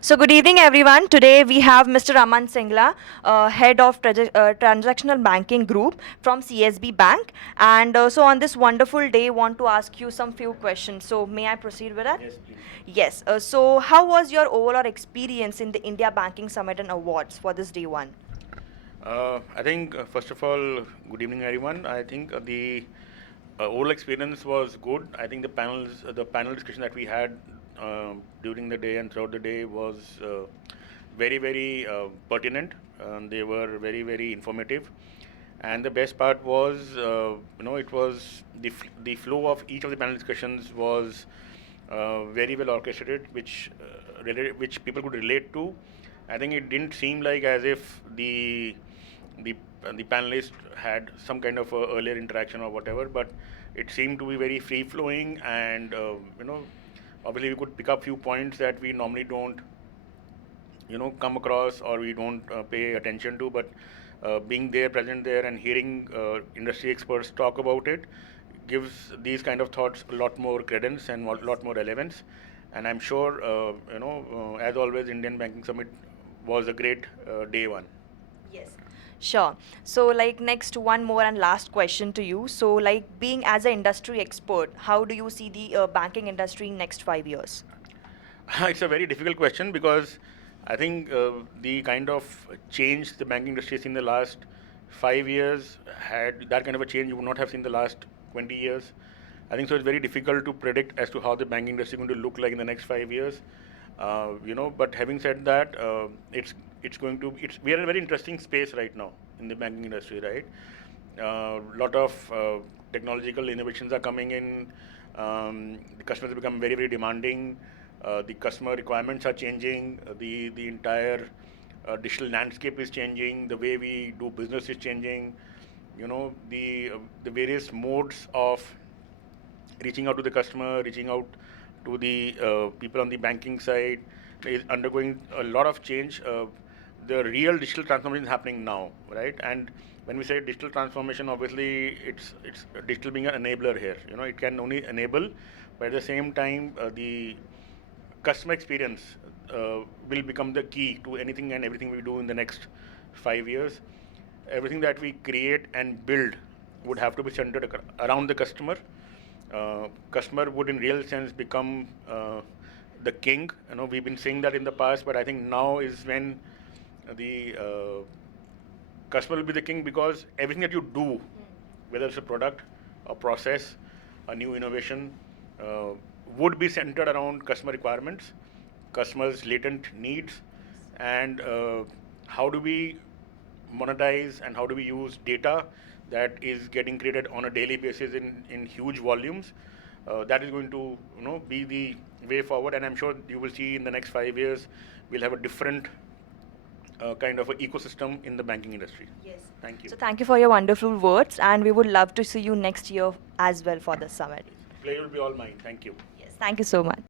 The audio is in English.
So good evening everyone. Today we have Mr. Aman Singla, Head of Transactional Banking Group from CSB Bank. And so on this wonderful day, want to ask you some few questions. So may I proceed with that? Yes, please. Yes. So how was your overall experience in the India Banking Summit and Awards for this day one? I think, first of all, good evening, everyone. I think the overall experience was good. I think the panel discussion that we had during the day and throughout the day was very, very pertinent. They were very, very informative. And the best part was, it was the flow of each of the panel discussions was very well orchestrated, which people could relate to. I think it didn't seem like as if the the panelists had some kind of earlier interaction or whatever, but it seemed to be very free flowing, and obviously we could pick up few points that we normally don't come across or we don't pay attention to, but being there, present there, and hearing industry experts talk about it gives these kind of thoughts a lot more credence and a lot more relevance. And I'm sure, as always, Indian Banking Summit was a great day one. Yes. Sure. So like next one more and last question to you. So like being as an industry expert, how do you see the banking industry in next 5 years? It's a very difficult question because I think the kind of change the banking industry has seen in the last 5 years, had that kind of a change you would not have seen the last 20 years. I think so it's very difficult to predict as to how the banking industry is going to look like in the next 5 years. But having said that, we are in a very interesting space right now in the banking industry, right? Lot of technological innovations are coming in. The customers have become very, very demanding. The customer requirements are changing. The entire digital landscape is changing. The way we do business is changing. The various modes of reaching out to the customer, reaching out to the people on the banking side is undergoing a lot of change. The real digital transformation is happening now, right? And when we say digital transformation, obviously it's digital being an enabler here. It can only enable, but at the same time, the customer experience will become the key to anything and everything we do in the next 5 years. Everything that we create and build would have to be centered around the customer. Customer would in real sense become the king. We've been saying that in the past, but I think now is when the customer will be the king, because everything that you do, whether it's a product, a process, a new innovation, would be centered around customer requirements, customers' latent needs, and how do we monetize and how do we use data that is getting created on a daily basis in huge volumes. That is going to be the way forward, and I'm sure you will see in the next 5 years we'll have a different kind of an ecosystem in the banking industry. Yes. Thank you. So thank you for your wonderful words, and we would love to see you next year as well for the summit. Pleasure will be all mine. Thank you. Yes, thank you so much.